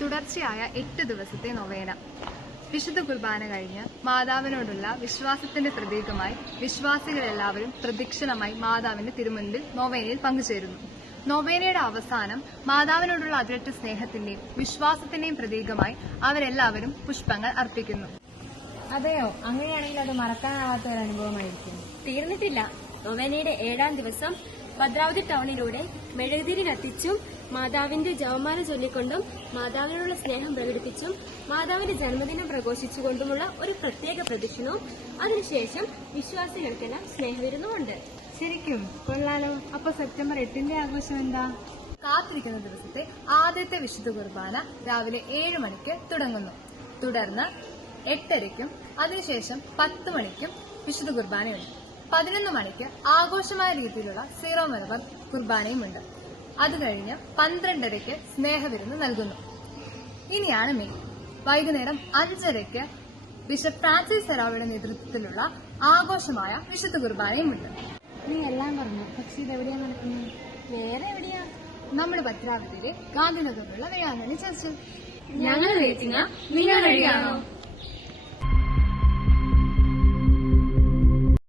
തുടർച്ചയായ 8 ദിവസത്തെ നൊവേന. വിശുദ്ധ കുർബാന കഴിഞ്ഞ് മാതാവിനോടുള്ള വിശ്വാസത്തിന്റെ പ്രതീകമായി വിശ്വാസികളെല്ലാവരും പ്രദക്ഷിണമായി മാതാവിന്റെ തിരുമുൻപിൽ നൊവേനയിൽ പങ്കുചേരുന്നു. നൊവേനയുടെ അവസാനം മാതാവിനോടുള്ള അതിരറ്റ സ്നേഹത്തിന്റെയും വിശ്വാസത്തിന്റെയും പ്രതീകമായി അവരെല്ലാവരും പുഷ്പങ്ങൾ അർപ്പിക്കുന്നു. അതെയോ? അങ്ങനെയാണെങ്കിൽ അത് മറക്കാനാവാത്ത ഒരു അനുഭവമായിരിക്കും. തീർന്നിട്ടില്ല. നൊവേനയുടെ 7ാം ദിവസം ഭദ്രാവതി ടൗണിലൂടെ മെഴുകുതിരി കത്തിച്ചും മാതാവിന്റെ ജപമാല ചൊല്ലിക്കൊണ്ടും മാതാവിനോടുള്ള സ്നേഹം പ്രകടിപ്പിച്ചും മാതാവിന്റെ ജന്മദിനം പ്രഘോഷിച്ചുകൊണ്ടുമുള്ള ഒരു പ്രത്യേക പ്രദക്ഷിണവും അതിനുശേഷം വിശ്വാസികൾക്കെല്ലാം സ്നേഹവിരുന്നുമുണ്ട്. ശരിക്കും കൊള്ളാലോ. അപ്പൊ സെപ്റ്റംബർ 8ന്റെ ആഘോഷം എന്താ? കാത്തിരിക്കുന്ന ദിവസത്തെ ആദ്യത്തെ വിശുദ്ധ കുർബാന രാവിലെ 7 മണിക്ക് തുടങ്ങുന്നു. തുടർന്ന് 8:30-ക്കും അതിനുശേഷം 10 മണിക്കും വിശുദ്ധ കുർബാനയുണ്ട്. 11 മണിക്ക് ആഘോഷമായ രീതിയിലുള്ള സീറോ മലബാർ കുർബാനയുമുണ്ട്. അത് കഴിഞ്ഞ് 12:30-ക്ക് സ്നേഹവിരുന്ന് നൽകുന്നു. ഇനിയാണ് മെയ്. വൈകുന്നേരം 5:30-ക്ക് ബിഷപ്പ് ഫ്രാൻസിസ് സെറാവയുടെ നേതൃത്വത്തിലുള്ള ആഘോഷമായ വിശുദ്ധ കുർബാനയുമുണ്ട്. നീ എല്ലാം പറഞ്ഞു, പക്ഷെ ഇതെവിടെയാ നടക്കുന്നത്? വേറെ എവിടെയാ? നമ്മുടെ ഭദ്രാവതിയിലെ ഗാന്ധിനഗറിലുള്ള വേളാങ്കണ്ണി ചർച്ചിൽ. ഞങ്ങൾ വെയിറ്റിംഗ്. നിങ്ങൾ റെഡിയാണോ?